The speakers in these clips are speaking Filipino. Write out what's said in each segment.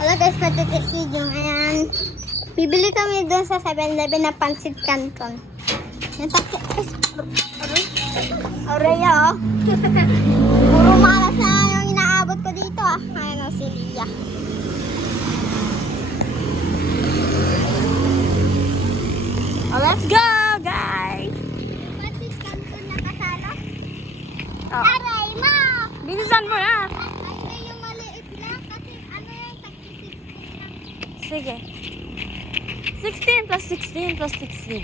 Wala guys, patitis yung ayan. Bibili kami doon sa 7-Eleven na pancit canton. Yung Oreo. Puro malas na yung inaabot ko dito ah. Ayan o, si Lia. Oh, let's go, guys! Pancit canton na kasalo? Oh. Aray mo! Bilisan mo na! Ay, yung maliit lang kasi ano yung tag-16 lang. Sige. 16 plus 16 plus 16.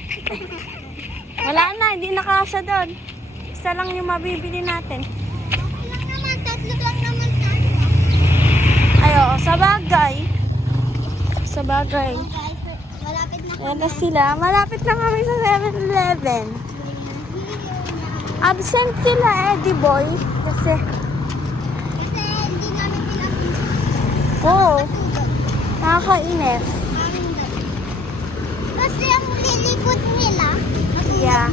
Wala na, hindi nakasya doon. Isa lang yung mabibili natin. Okay lang naman, tatlo lang naman tayo. Ay, oo, sa bagay. Sa bagay. Oh, guys, malapit na Ayan na sila. Malapit na kami sa 7-Eleven. Absent sila, Eddie Boy. Kasi, Kasi hindi namin pinapin. oo, nakakainis. Kasi ang lilikod nila, Yeah.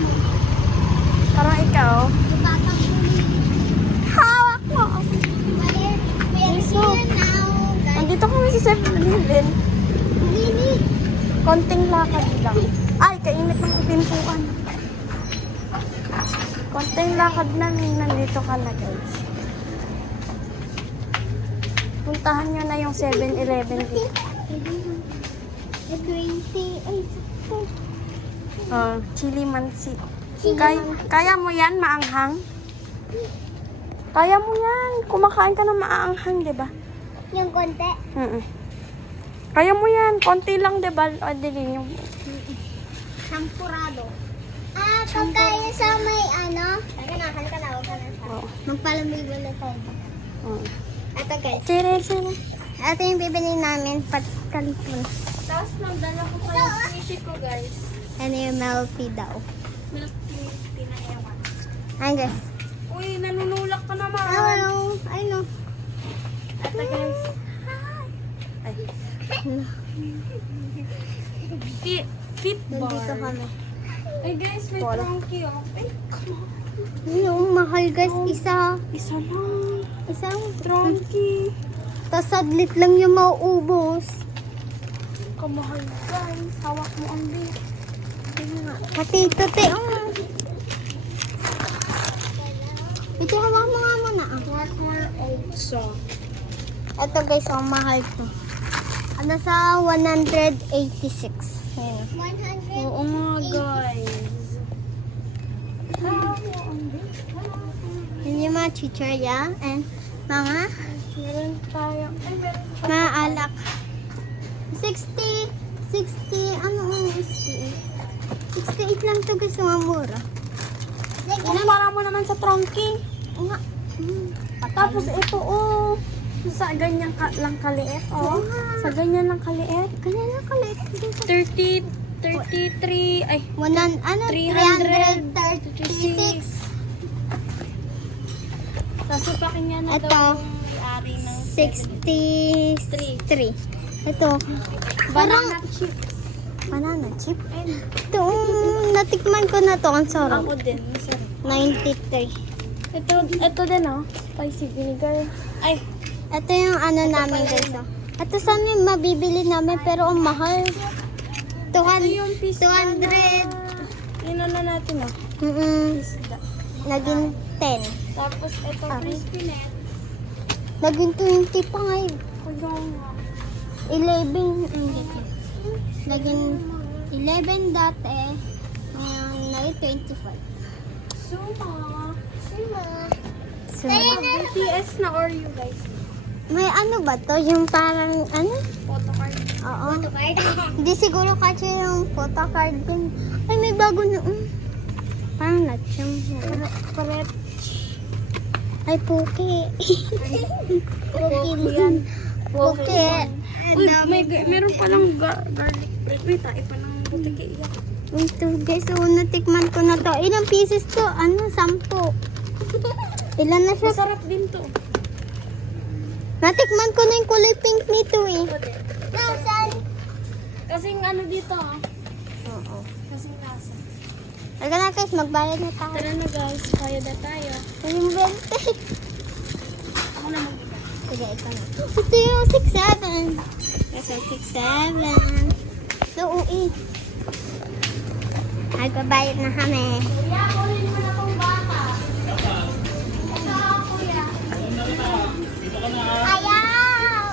Parang ikaw. batang Hawak mo! we're So, here now, guys. Nandito kami sa 7-Eleven. Lili. Konting lakad lang. Ay, kainit ng pintuan. Konting lakad na, nandito ka na, guys. Puntahan nyo na yung 7-Eleven dito. 28. Chili mansi. Kaya mo yan, maanghang? Kaya mo yan. Kumakain ka na maanghang, di ba? Yung konti. Kaya mo yan. Konti lang, di ba? O, dili yung... Champurado. Ah, pagkain sa may ano. Halika na, huwag ka na. Oo. Magpalamig ulit tayo. Ito guys. Sire. Ito yung bibili namin, patkalipon. Tapos nagdala ko pa yung tissue ko, guys. Ano yung Melty daw. Milk tea, pinayaman. Ayan guys. Uy, nanunulak ka naman. Hello. I know. Ito, guys. Ay. Fit bar. Nandito kami. Ay, guys, may Wala. trunky, oh. Ay, come on. Yung mahal guys, isa. Isa lang. Isang Trunky. tas sadlit lang yung mauubos. Kamahal, guys. Hawak mo ang bit. Pati ito, te. Ito, hawak mo nga muna. What more also? Ito guys, ang mahal to. Ano sa 186. Ayan. Oo nga, guys. Yun yung mga chichirya and mga Meron tayo. Ay, meron pa. mga alak. 60, ano ang 68 lang to guys, mga mura. Para mo naman sa trunky. Oo nga. Tapos ito, oh. Sa ganyan lang kaliit, oh. Sa ganyan lang kaliit. Ganyan lang kalit. 30, 33, ay, 336. Sasupakin niya na Ito. daw yung may-ari ng 63. Ito. banana chip. Banana chip. Ito, natikman ko na to. Ang sarap. Ako din, masarap. 93. Ito din, oh. Spicy vinegar. Ay, Ito yung ano namin guys. Oh. Ito sana yung mabibili namin pero ang mahal. ito yung pista 200. Yun na natin, oh. Pista. Naging 10. Tapos ito, crispy net. Naging 20 pa nga eh. Kagawang nga. 11. Naging 11 dati. Naging 25. Suma. So, BTS na Oreo, guys. may ano ba to? Yung parang ano? Photocard. Oo. Hindi siguro kasi yung photocard din. Ay, may bago na. Parang natsyung. Paret. Ay, puki. Puki yan. Puki. Uy, meron palang garlic bread. Wait, tayo pa ng butiki. Ito guys, so natikman ko na to. Ilang pieces to? 10. Ilan na siya? Masarap din to. Natikman ko na yung kulay pink nito eh. Nasaan? Kasing ano dito, ah. Oo. Kasing lasa. Halika na guys, magbayad na tayo. Tara na, guys. Kaya na tayo. Yung 20. Ako na magbigay. Sige, ito na. Ito yung 6-7. 7. Luui. Magbabayad na kami. Kuya, kunin mo na tong bata. Kuya. Ayaw!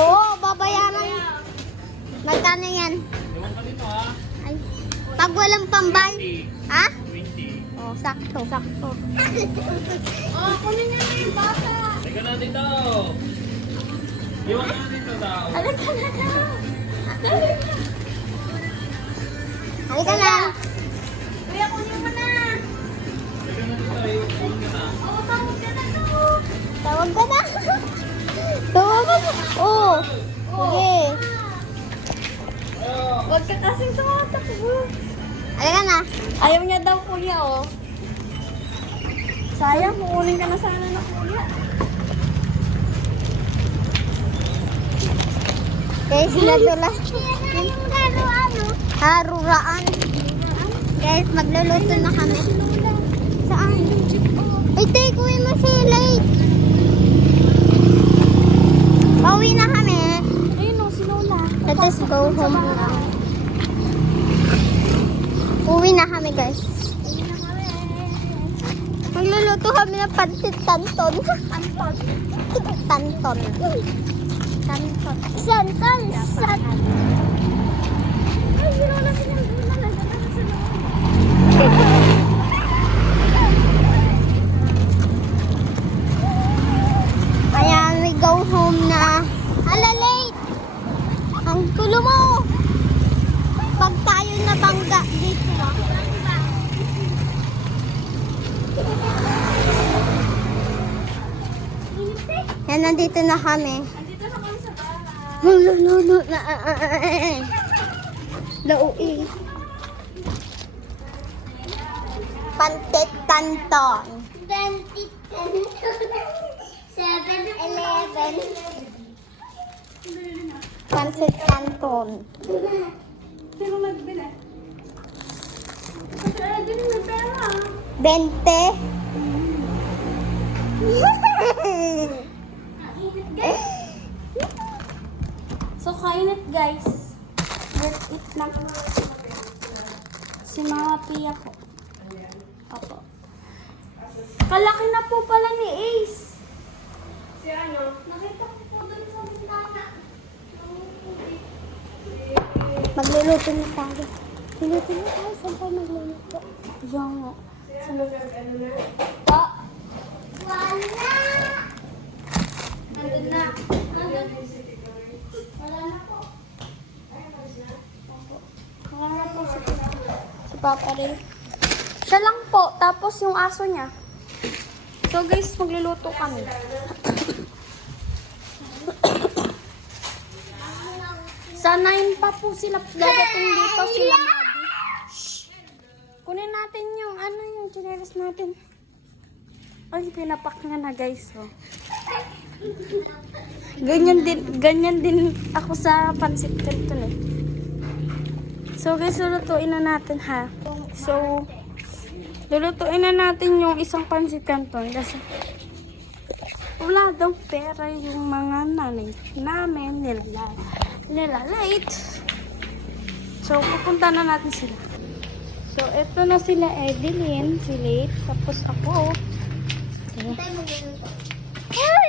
Oo, babayaran. Magkano yan? Ay, pag walang pambay. Ha? 20. Oh, sakto. Sakto. Oh, kunin niyo na yung bata. Teka na dito. Iwan ka na dito daw. Halika na daw. Dali na. Halika na. Kuya, kunin mo na. Teka na dito. Iwan ka na. Oo, tawag ka na daw. Tawag ka na. Tawag ka na. Oo. Sige. Huwag ka kasing tumatakbo. Halika na. Ayaw niya daw, kuya, oh. Sayang, kukunin ka na sana na, kuya. Guys, nadula. Haruraan. Guys, magluluto na kami. Saan? Ay, take away mo si late. Pauwi na kami. Ayun, oh, si Lola. Let us go home now. Uwi na kami, guys. Magluluto kami ng pansit tanton. Tanton. Tanton. Tanton. Santon. Santon. Ay, si Lola, si Lola. Nandun na si Lola. Ayan, we go home na. Hala, late. Ang tulo mo. Pag tayo nabangga dito. Yan, nandito na kami. Nandito na kami sa bahay. Lululo na. Lauwi. Pantit tanton. 7-Eleven. Pansit tanton. Sino nagbili? Ay, din may pera. 20. So, kain it, guys. Worth it na. Si Mama Pia ko. Opo. Kalaki na po pala ni Ace. Si ano? Nakita ko po dun sa bintana. Magluluto na tayo. Magluluto na tayo. Saan tayo magluluto? Yung nga. Po. Wala. Nandun na. Nandun. Wala na po. Wala na po si Papa Ray. Siya lang po. Tapos yung aso niya. So guys, magluluto kami. Sa 9 pa po sila dadating dito sila Madi. Shh. Kunin natin yung yung chinelas natin. Ay, pinapak nga na guys. Oh. Ganyan din ako sa pansit canton eh. So guys, lulutuin na natin ha. So, lulutuin na natin yung isang pansit canton kasi wala daw pera yung mga nanay namin nila late. So, pupunta na natin sila. So, eto na sila Evelyn, si Late, tapos ako. Saan tayo magluluto? Ay,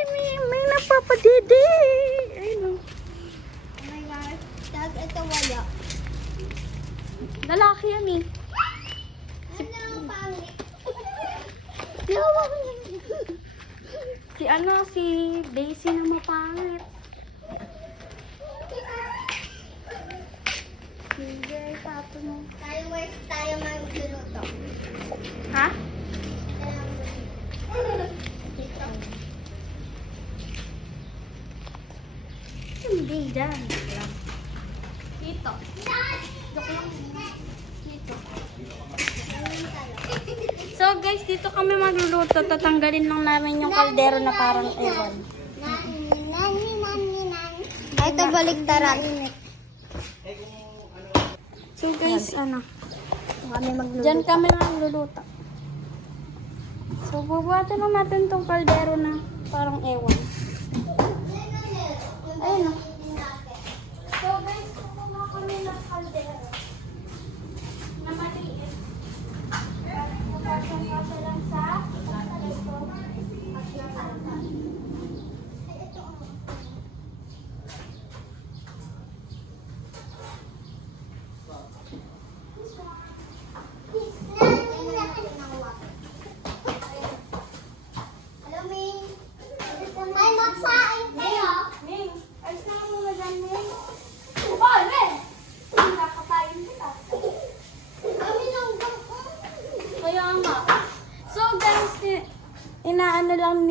may napapadede. Ayun. Oh my God. Tag, ito wala. Lalaki yan eh. Ano, pangit. Si Daisy na mapangit. Sige, tato mo. Tayo magluluto. Ha? Hindi, dyan. Dito. So guys, dito kami magluluto. Tatanggalin lang namin yung kaldero na parang ewan. Ito baliktaran. So guys, Kami magluluto. dyan kami magluluto. So bubuhatin lang natin tong kaldero na parang ewan. Ayun o. So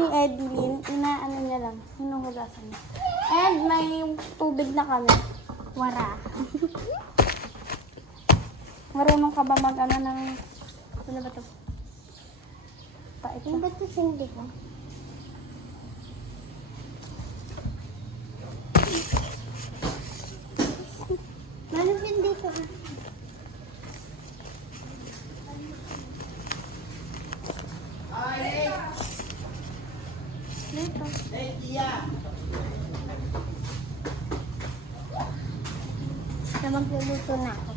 ni Edlin, inaano niya lang, hinuhugasan niya. And may tubig na kami. Wara. Marunong ka ba mag-ano ng... Ano ba ito? Pait Ano na. ba ito sindi ko? Ano sindi ko? Dito. Na magluluto na ako.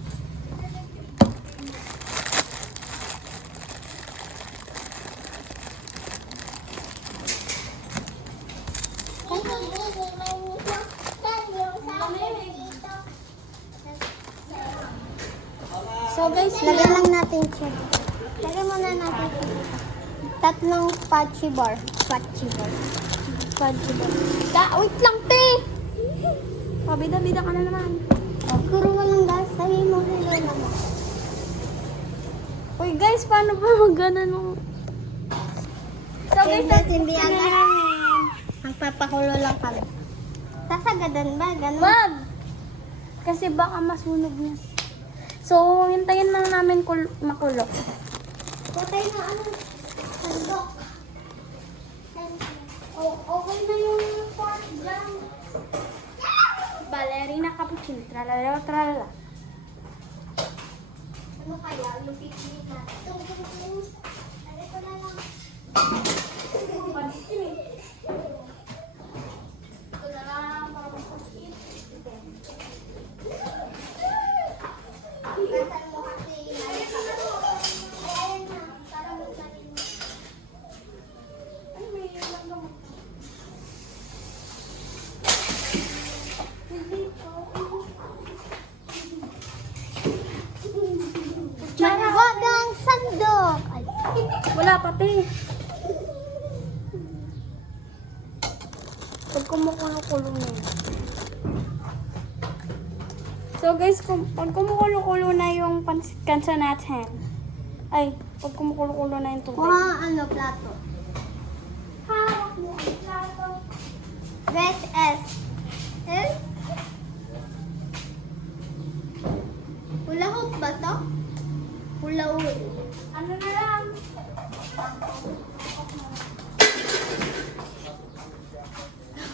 So guys, Lagyan lang natin siya. Lagyan muna natin siya. Tatlong fudgy bar. Fudgy bar. Fudgy bar. wait lang, te! Pabida-bida ka na naman. Puro walang gas. Sabi mo hello naman. Uy guys, paano ba mag-ano nung... So guys, Guys, hindi agad. Magpapakulo lang kami. Sasagadan ba? Ganun? wag! Kasi baka masunog na. So, hintayin lang namin makulo. Patay na ano? Sandok. Oh, okay na yung pork dyan. Ballerina cappuccino. Tralala, tralala. Ano kaya? Lupit-lupit na. Lagay ko na lang. Ito na lang. Parang pag-eat. Gasan mo kasi. Ayan na. Parang magsanin mo. Magwagang sandok. Ay. Wala pati. Pag kumukulo-kulo na yun. So guys, pag kumukulo-kulo na yung pansit kansa natin. Ay, pag kumukulo-kulo na yung tubig. Kuha ano, plato. Hawak mo ang plato. Red S. S? Hula hoop ba to? Hula hoop. Ano na lang?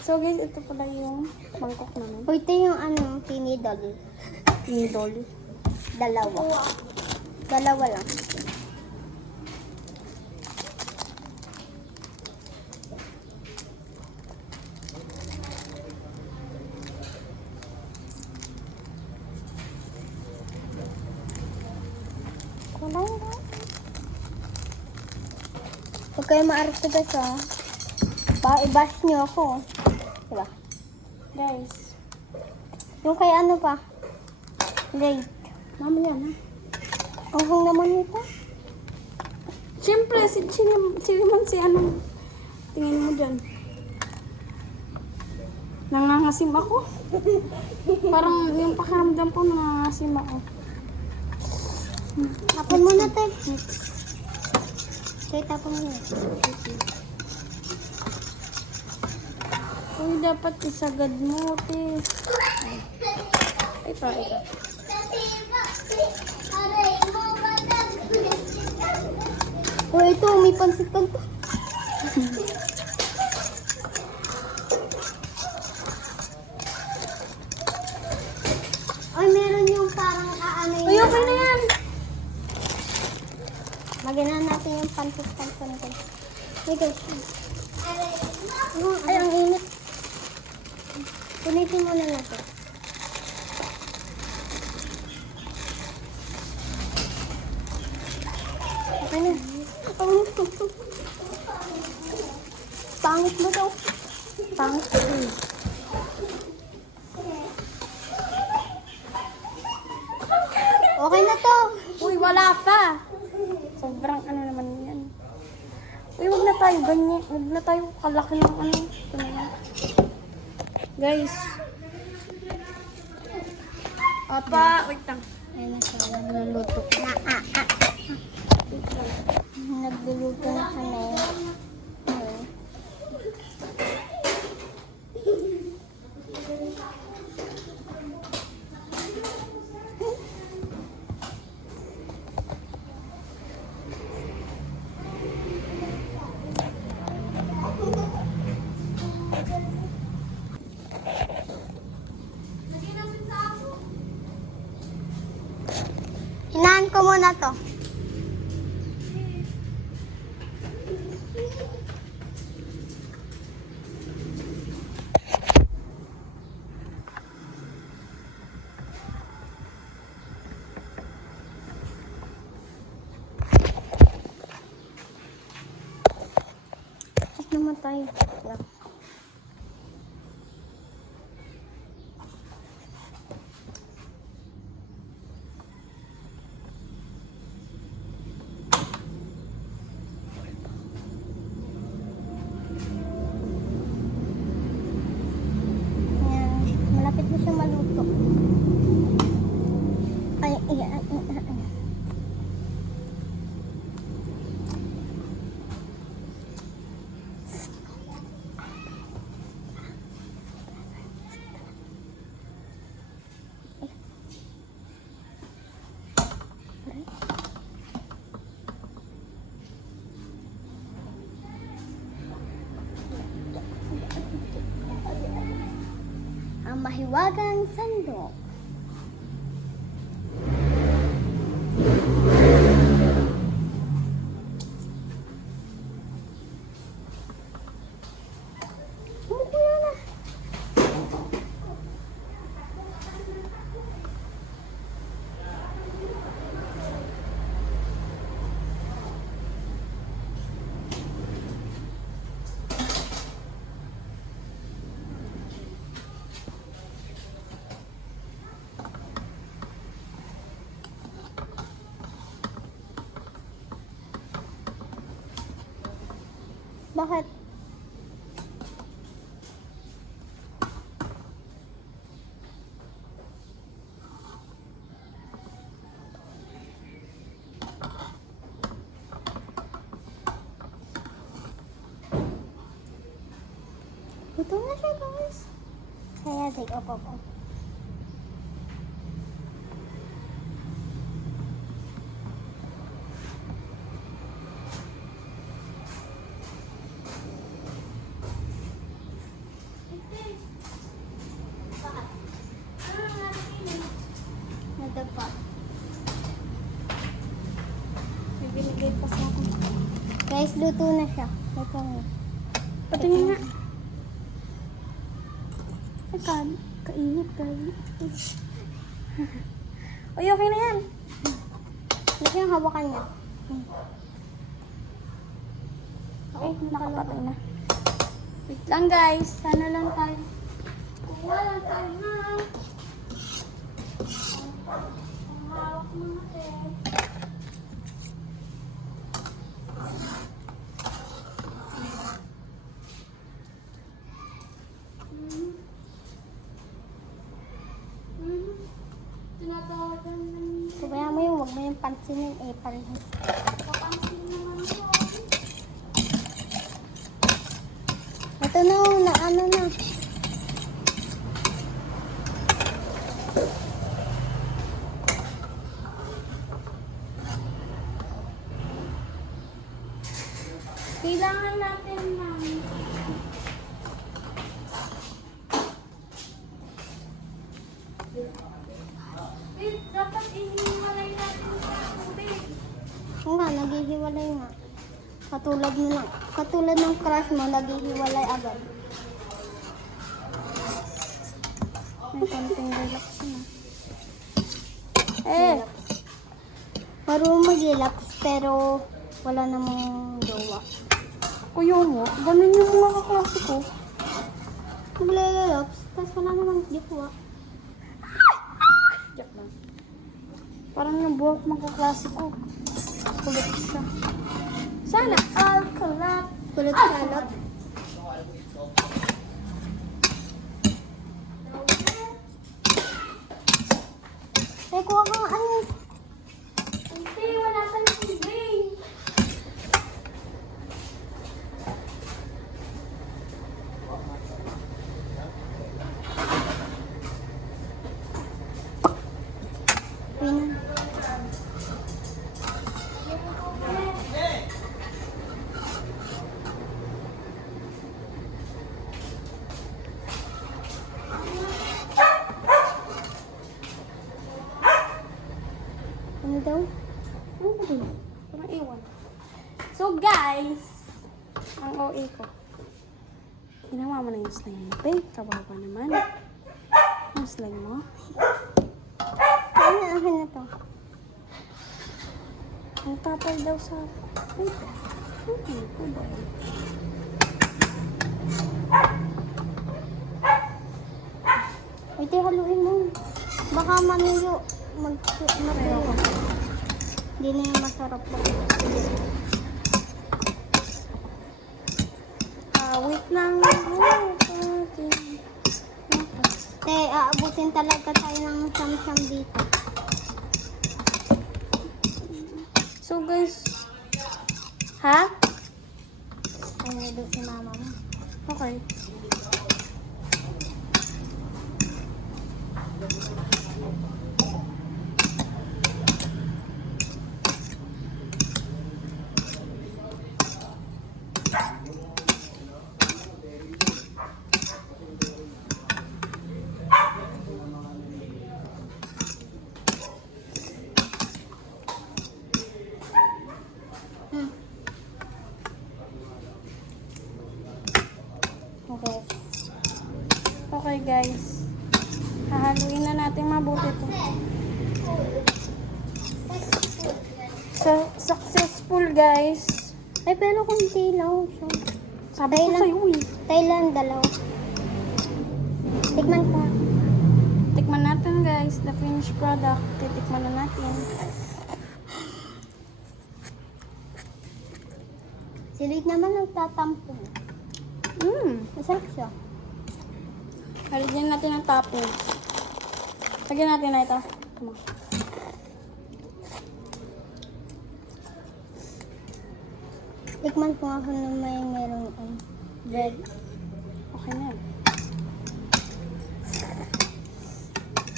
So guys, ito pala yung mangkok namin. O ito yung ano, tinidol. Needle. Dalawa. Dalawa lang. Huwag kayo maarte guys ha. Baka i-bash nyo ako. Diba? Guys, Yung kay ano pa? Great. mamaya na. Ang hang naman ito. Siyempre, si ano, tingin mo dyan. Nangangasim ako. Parang yung pakiramdam ko nangangasim ako. Tapon mo na tayo. Sige, tapon mo na. Uy, dapat isagad mo, te. Ito. O ito, may pansit ka to. Ay, meron yung parang ano Uy, okay na yan. Lagyan na natin yung pansit-pansit. Hey guys. Ay, ang init. Punitin muna natin. Okay na. Pangit mo daw. Pangit. Okay na to. Uy, wala pa. Sobrang ano naman yan. Uy, wag na tayo ganyan. Wag na tayo kalaki ng ano. Ito na yan. Guys. Apa, wait lang. Ayun na siya, nagluluto. Nagluluto na kami. Ayun. Hinaan ko muna to. At naman tayo. Ayan, malapit na siya maluto. Ay, ay, ay, ay, ay, ay. Ang mahiwagang sandok. Kumukuha na. Bakit? Ito na siya, guys. Kaya, take up ako. Nadapa. May binigay pa sa akin. Guys, luto na siya. Ito na. Patingin nga. Ay, kainit, kainit. Uy, okay na yan. Ito yung hawakan niya. Okay, nakapatay na. Wait lang guys, sana lang tayo. Kuha lang tayo na. Ang hawak mo natin. Tinatawagan ng Sabayan mo yung, huwag mo yung pansinin. Parehas. kapansin naman ko. Ito na ano na. Kailangan natin ng dapat iniwalay natin sa tubig. Oo nga, naghihiwalay nga. Katulad ng crush mo, naghihiwalay agad. May konting relax na. Marunong mag-relax, pero wala namang jowa. Kuya mo, ganun yung mga kaklase ko. Mag-relax, tapos wala namang jowa. Joke lang. Parang yung buhok mga kaklase ko. Kulit siya. Sana all kulat. Kulot salot. Kuha ka nga ano. Hindi, wala tayong tubig. slime mo, pe. Kawawa naman. Ang slime mo. Akin na to. Ang tapal daw sa... Ay, hindi ko ba? Ito, haluin mo. Baka manuyo. Matuyo. Hindi na yung masarap po. Wait lang. Te, aabutin talaga tayo ng siyam-siyam dito. So guys, ha? Ano doon si mama mo? Okay. Okay. Okay guys. Hahaluin na natin mabuti to. So, successful guys. Ay, pero kunti lang. So, Sabi ko Thailand. sa'yo eh. Thailand, dalawa. Tikman ko. Tikman natin guys. The finished product. Titikman na natin. Si Lloyd naman nagtatampo. Masarap siya. Halagyan natin ang toppings. Lagyan natin na ito. Come on. Tikman ko ako na merong bread. Okay na.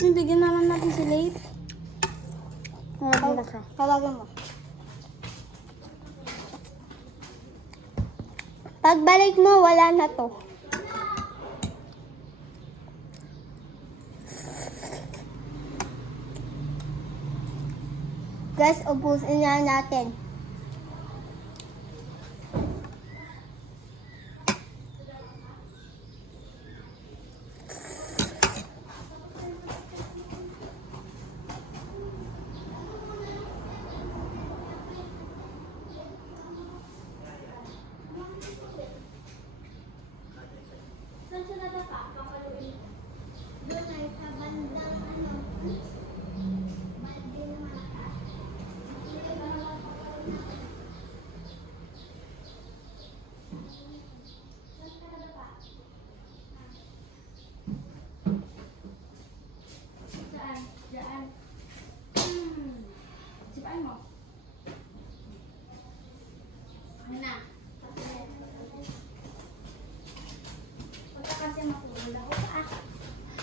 Bigyan naman natin si Late. Tawagin ba siya? Tawagan mo. Pagbalik mo, wala na to. Guys, ubusin na natin. Saan siya nadapa? Kakaluin. Doon ay sa bandang banding na malakas. Saan? Diyan. Sipaan mo. Ano na?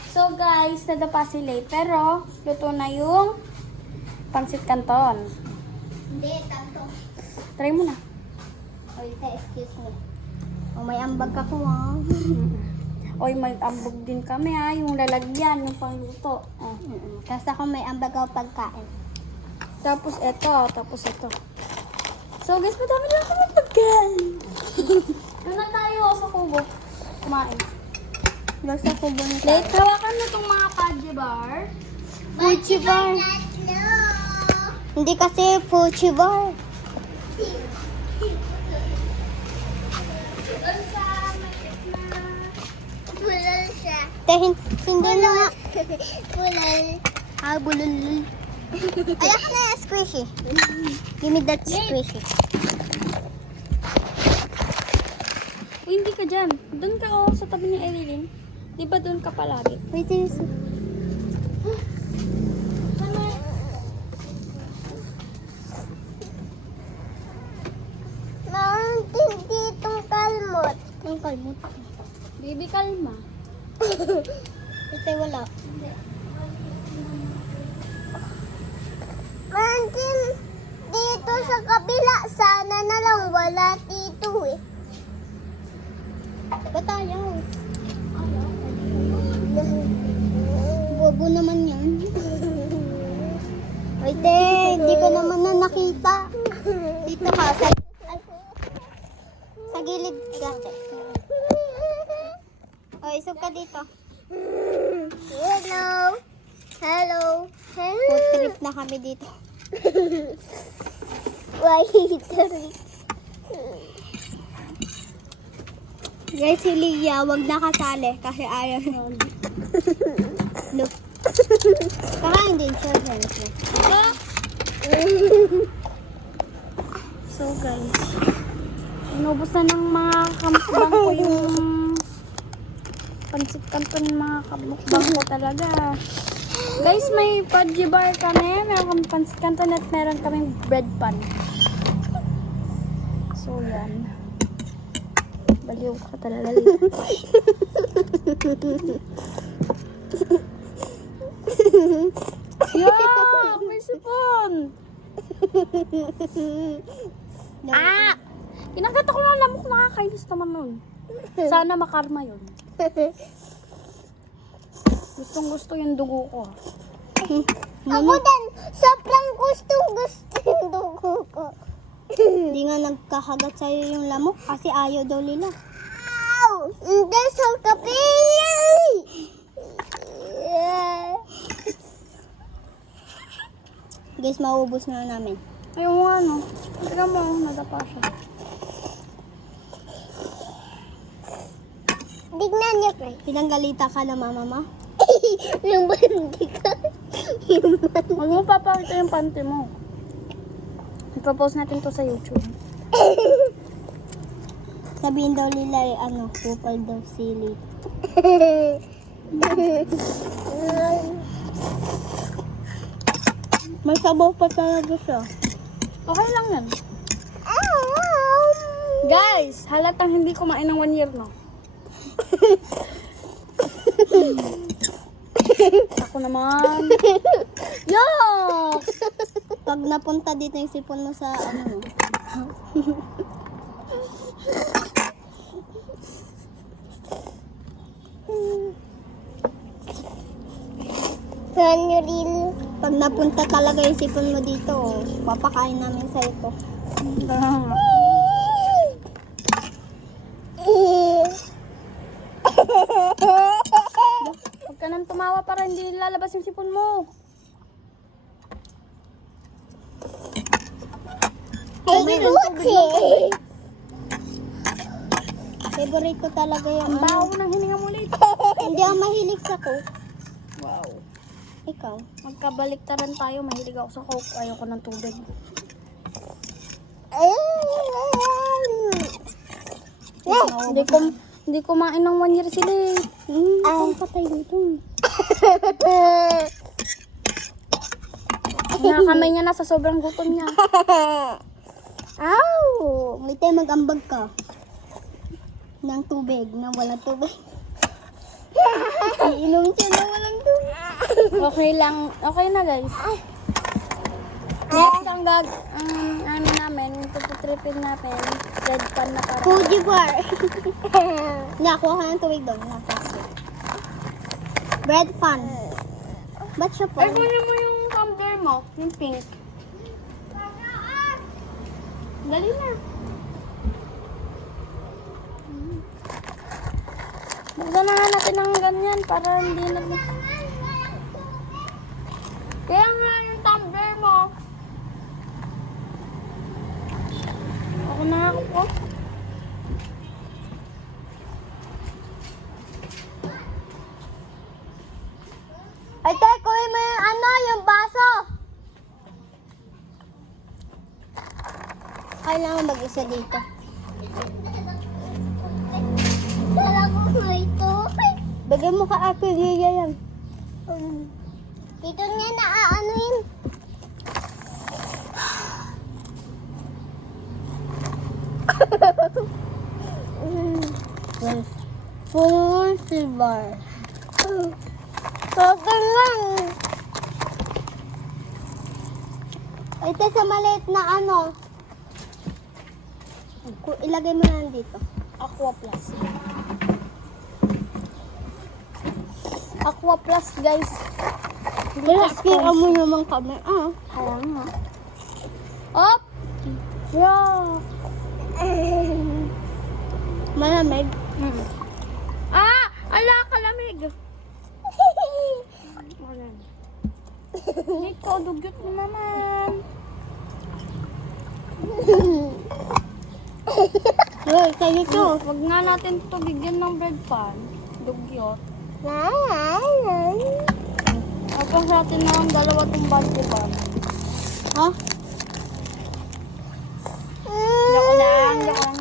So guys, nadapa si Lay. Pero, luto na yung pansit canton. Hindi, tanto. Try mo na. Oy, excuse me. Oh, may ambag ako ah. Oy, may ambog din kami ha. Yung lalagyan, yung pangluto. Oh. Kasi ako may ambag ako pagkain. Tapos ito, tapos ito. So guys, madami na ako ng pagkain. Doon na tayo sa kubo. Kumain. Basta ko bunta. Late, hawakan mo itong mga padje bar. Fuchi bar. Hindi kasi fuchi bar. Bulol siya. Hindi na nga. Bulol. Bulol. Ayak na squishy. Give me that squishy. Uy, hindi ka dyan. Doon ka sa tabi ni Erilyn. Di ba doon ka palagi? Wait, there's... Mountain ditong kalmot. Ang kalmot? Baby, kalma. Ito wala. Mountain dito sa kabila. Sana na lang wala dito eh. Ba't ayaw? Bobo naman yan. Ay, te, hindi ko naman na nakita. Dito ka, sa gilid ka. O, isog ka dito. Hello. Hello. Hello. Food trip na kami dito. Why trip? Guys, si Lia, wag na kasali kasi ayaw niya. Look. Kakain din siya. So guys, inubos na ng mga kamukbang ko yung pansit kanton ng mga kamukbang ko talaga. Guys, may fudgy bar kami, meron kami pansit kanton at meron kaming bread pan. So yan. Baliw ka talaga. Yeah! May sipon! Ah! Kinagata ko na lamok, nakakainis naman nun. Sana makarma yun. Gustong gusto yung dugo ko. Ako din, sobrang gustong gusto yung dugo ko. Hindi nga nagkakagat sa'yo yung lamok kasi ayaw daw nila. Ow! Hindi sa kape! Guys, maubos na namin. Ayaw nga no. Tignan mo, nadapa siya. Tignan niyo, pre. Pinanggalita ka na mama mo? Yung bandi ka. Huwag mo papakita yung panty mo. Ipapost natin to sa YouTube. Sabihin daw nila kupal daw sili. May sabaw pa talaga siya. Okay lang yan. Guys, halatang hindi kumain ng 1 year, no? Ako naman. Yuck! Pag napunta dito yung sipon mo sa ano. Pag napunta talaga yung sipon mo dito, papakain namin sa ito. Huwag ka nang tumawa para hindi lalabas yung sipon mo. Favorite ko talaga yung Ang baho ng hininga mo ulit. Hindi ako mahilig sa Coke. Wow. Ikaw? Magkabaliktaran tayo. Mahilig ako sa Coke. Ayoko ng tubig. Hindi kumain ng 1 year sila eh. Ang patay dito. Nakakamay niya na sa sobrang gutom niya. Ow! May tayo mag-ambag ka. Ng tubig, na walang tubig. Iinom siya na walang tubig. Okay lang. Okay na guys. Next ang ano namin, tututripin natin. Red pan na para. Fuji bar. Nakuha ka ng tubig doon. Bread pan. Ba't siya po? Ay, kunin mo yung tumbler mo. Yung pink. Dali na. Buksan na nga natin ng ganyan para hindi na... Kaya nga yung tumbler mo. Ako na ako po. Ay, te, kuhin mo yung yung baso. Kailangan mag-isa dito. Kala ko may tubig. Bagay mo ka ate, Lia yan. Dito niya na yun. Full silver. Total lang. Ito sa maliit na ilagay mo lang dito. Aqua Plus. Aqua Plus, guys. Kaya mo naman kami. Oo nga. Op! Yeah. Malamig. Ah! Ala, kalamig. Ikaw, dugyot mo naman. Hoy, kayo to. Huwag nga natin ito bigyan ng bread pan. Dugyot. Tapos natin na ang dalawa itong balde pa. Ha? Lako lang, lako lang.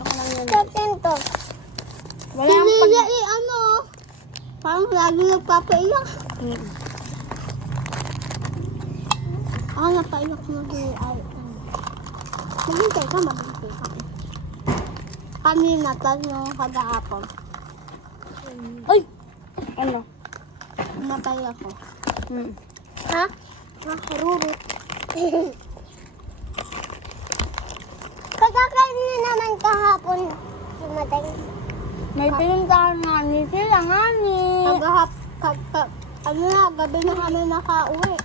Lako lang yun. Kapten to. Wala ang pag... Sila ano, parang lagi nagpapaiyak. Napaiyak mo si ay. Maghintay ka, maghintay ka. Kanina, tas yung kagahapon. Ay! Ano? Napaiyak ko. Hmm. Ha? Rurut. Kagakainin naman kahapon sumatay. May pinuntahan nga ni sila nga ni. Ano na, gabi na kami nakauwi.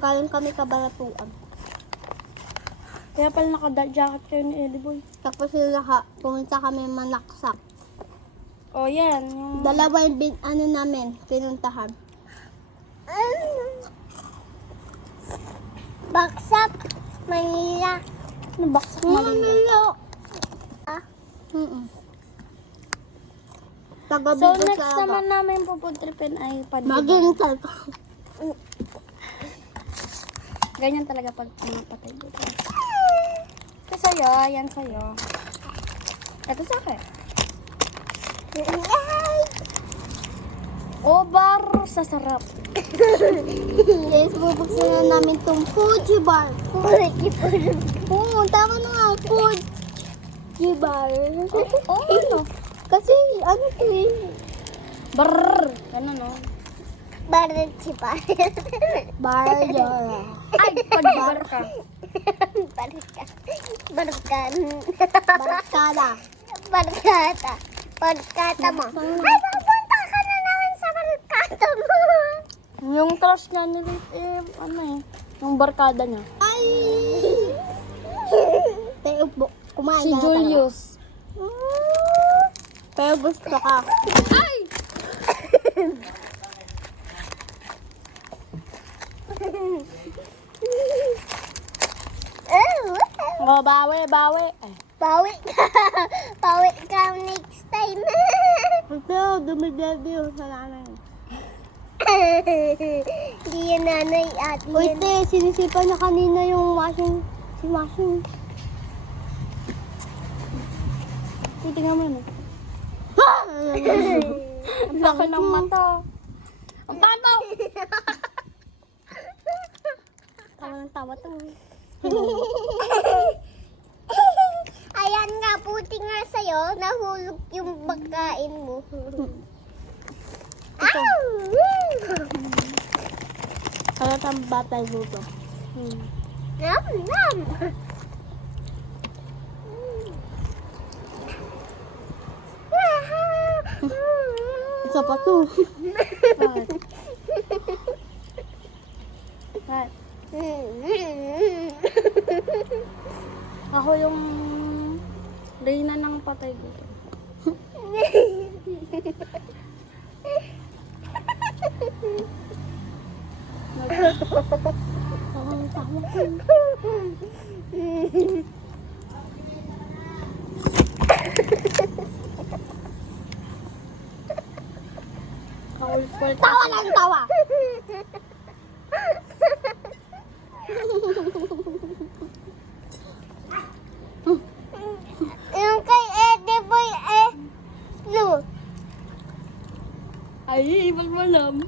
Galing kami Kabalatuan. Kaya pala naka-jacket kayo ni Eddie Boy. Tapos pumunta kami Manaksak. O yan. Yung... Dalawa yung namin, pinuntahan. Baksak, Manila. Ano baksak Manila? Ah? Tagabi So ko next sa naman namin pupuntripin ay Padiba. Maghintay ka. Ganyan talaga pag pumapatay dito. Ito sa'yo, yan sa'yo. Ito sa akin. Obar sa sarap. Yes, bubuksan na namin itong Fuji bar. Oo, tama na nga, Fuji bar. Oh, ano? Kasi, ano to eh? Brrrr. Ano no? Barchi bar. Barjara. Ay, pagbar ka. Barkada. Barkada mo. Ay, pupunta ka na naman sa barkada mo. Yung crush niya ni ano eh. Yung barkada niya. Ay! Pero kumain Si ka na Julius. talaga. Pero gusto ka. Ay! Oh, bawi, bawi. Ay. Bawi ka. Bawi ka next time. Pero dumidebe yung sa nanay. Hindi yan nanay at yan. Uy, te, sinisipa niya kanina yung washing. Si washing. Tingnan mo yun. Ang laki ng mata. Ang pato! Tawa ng tawa to. Ayan nga, puti nga sa'yo, nahulog yung pagkain mo. Ow! Kaya tang batay dito. Nam, nam! Isa pa to. Right. Ako yung Reyna ng patay dito. Tawa lang tawa! Yung kay Eddie Boy blue. Ay, ibang malam.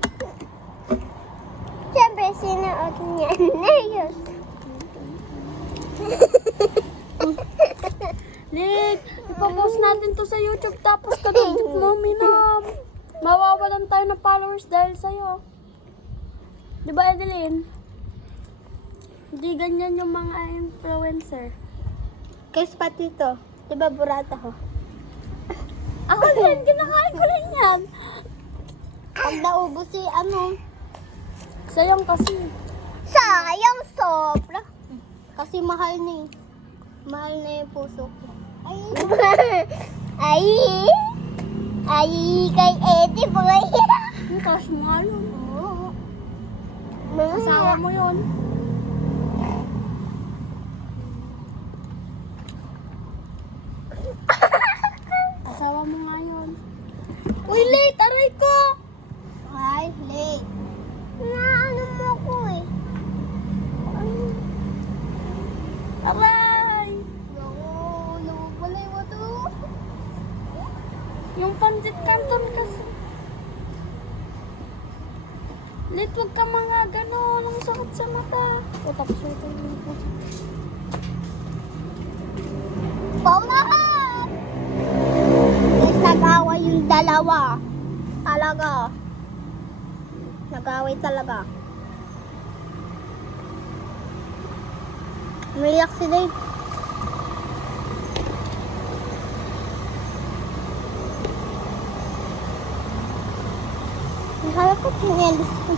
Siyempre, sinuot niya na yun. Lit, ipapost natin to sa YouTube tapos kadugit mo, Minam. Mawawalan tayo ng followers dahil sa'yo. Diba, Edeline? Hindi ganyan yung mga influencer. Kasi pati ito, diba burata ko? Ako din, kinakain ko rin yan. Pag naubos si Sayang kasi. sayang sobra. Kasi mahal na eh. Mahal na yung puso ko. Ay! Ay! Ay, kay Eddie, boy. Ang crush mo nga yun. Oo. Asawa mo yun. Asawa mo nga yun. Uy, late! Aray ko! Ay, late. Naano mo ko eh. Aray! Nakukulay mo to. Yung pancit canton kasi. Late, wag ka mga gano'n. Ang sakit sa mata. O, tapos ito yung Paunahan! Guys, nag-away yung dalawa. Talaga. Nag-away talaga. Umiyak si Dave. Nakala ko pinelis ko.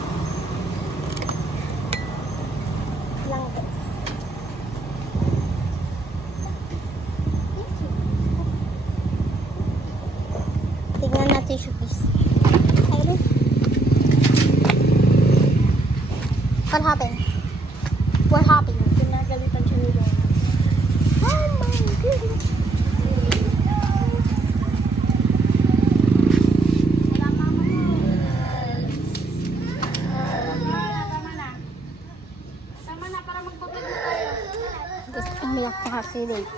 Lang guys. Tingnan natin yung piece. Ayun. What happened? What happened? pinagalitan siya ni Lola. Oh my goodness. Wala mama mo. Tama na. Tama na para magpapit na tayo. Gusto umiyak pa kasi Dave.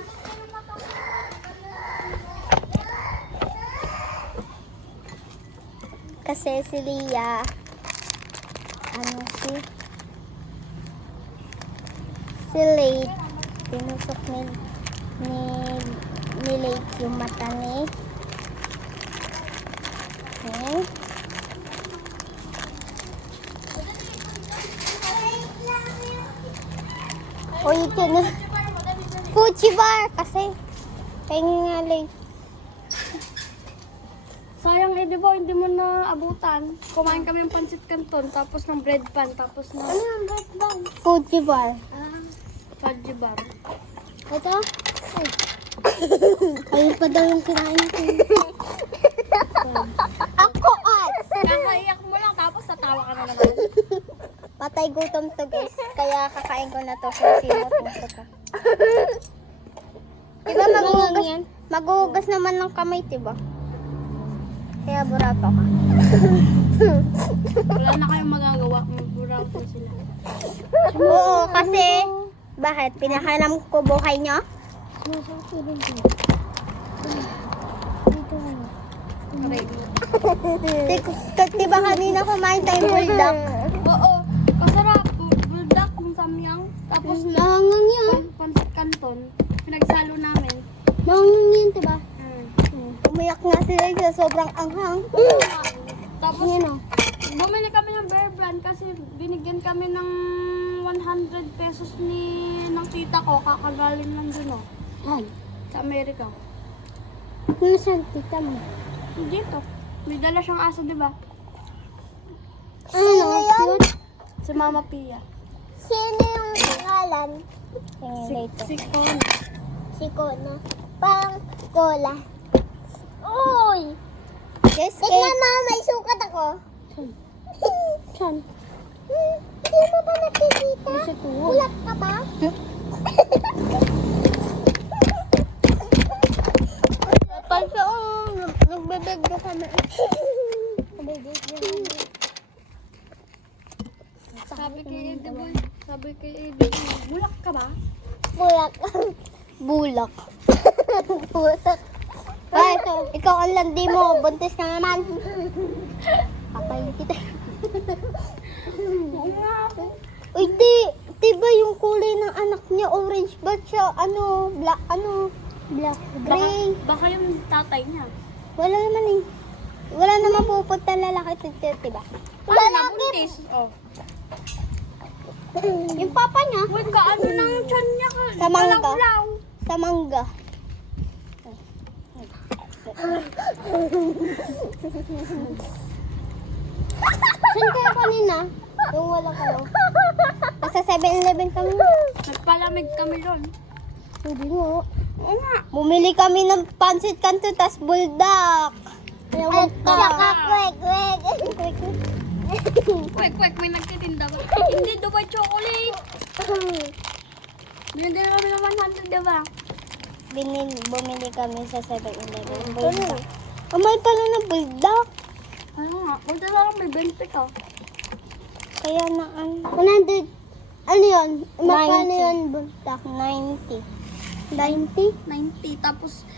Kasi si Lia, si Late, pinusok ni Late yung mata ni okay. O ito na. Fuji bar kasi. Kaya nga Late. Sayang eh, di ba? Hindi mo na abutan. Kumain kami ng pancit canton, tapos ng bread pan, tapos ng yung bread bang? Fuji bar. fudge bar. Ito? Ay. Ayun pa daw yung kinain ko. Ako at! Kakaiyak mo lang, tapos tatawa ka na naman. Patay gutom to guys. Kaya kakain ko na to kung sino tingko to. Diba maghuhugas naman ng kamay, diba? Kaya burato ka. Wala na kayong magagawa kung buraw sila. Oo, kasi bakit? Pinakalam ko buhay nyo? Diba kanina kumain tayong bulldog? Oo, kasarap. Buldak, yung samyang. Tapos Nangang yan. pancit canton. Pinagsalo namin. Nangang yan, diba? Mm. Umiyak nga sila sa sobrang anghang. Tapos, Yan o. bumili kami ng Bear Brand kasi binigyan kami ng 100 pesos ng tita ko. Kakagaling lang dun, Ay. sa Amerika. Ano saan tita mo? Dito. May dala siyang aso, di ba? Ano yan? Si Mama Pia. Sino yung pangalan? Si Con. Si Kona. Pang Cola. Uy! Yes, tignan mo, may sukat ako. Saan? Hindi mo ba nakikita? Sa tuwo. Ulat ka ba? Kasi nagbebeg na kami. Sabi kay Eddie Boy. Sabi kay Eddie Boy. Bulak ka ba? Bulak. Bulak. Bulak. Ay, ikaw ang landi mo. Buntis ka naman. Patayin kita. Oo nga. Uy, di ba yung kulay ng anak niya orange? Ba't siya, black, black, gray? Baka yung tatay niya. Wala naman eh. Wala naman pupunta lalaki dito, diba? Ano na, buntis? Oh. Yung papa niya, Uy, kaano ng tiyan niya? Sa mangga. Kalawlaw. sa mangga. Saan kayo kanina? Yung wala kayo. Nasa 7-Eleven kami. Nagpalamig kami ron. Hindi mo. Oo nga. Bumili kami ng pancit canton tas buldak. Ay, saka kwek. Kwek, may nagtitinda ba? Hindi, Dubai chocolate. Binili kami ng 100, diba? Bumili kami sa 7-Eleven. Bulldog. Amay pala na bulldog. Ano nga, punta na lang may 20 ka. Kaya na 100. Ano yun? Magkano yun bulldog? 90. 90. Tapos,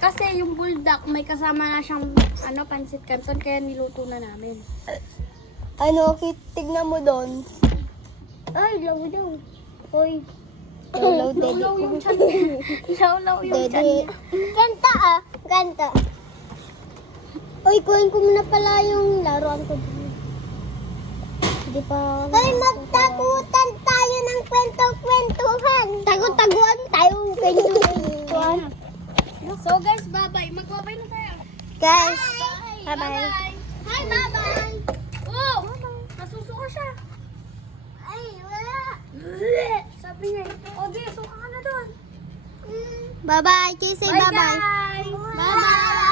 kasi yung bulldog, may kasama na siyang, pancit canton, kaya niluto na namin. Ano, tignan mo doon. Ay, low daw. Hoy. Low, daddy. Law yung chan. Law yung chan. Daddy. Ganta. Uy, kuhin ko muna pala yung laruan ko. Hindi pa. Hoy, magtagutan tayo ng kwento-kwentuhan. Tago-taguan tayong kwento-kwentuhan. So guys, bye-bye. Magbabay na tayo. Guys, Bye-bye. bye-bye. Hi, bye-bye. Oh, nasusuka siya. Ay, wala. Sabi niya, suka ka na doon. Bye-bye. Kisi, Bye, bye-bye. guys. Bye-bye.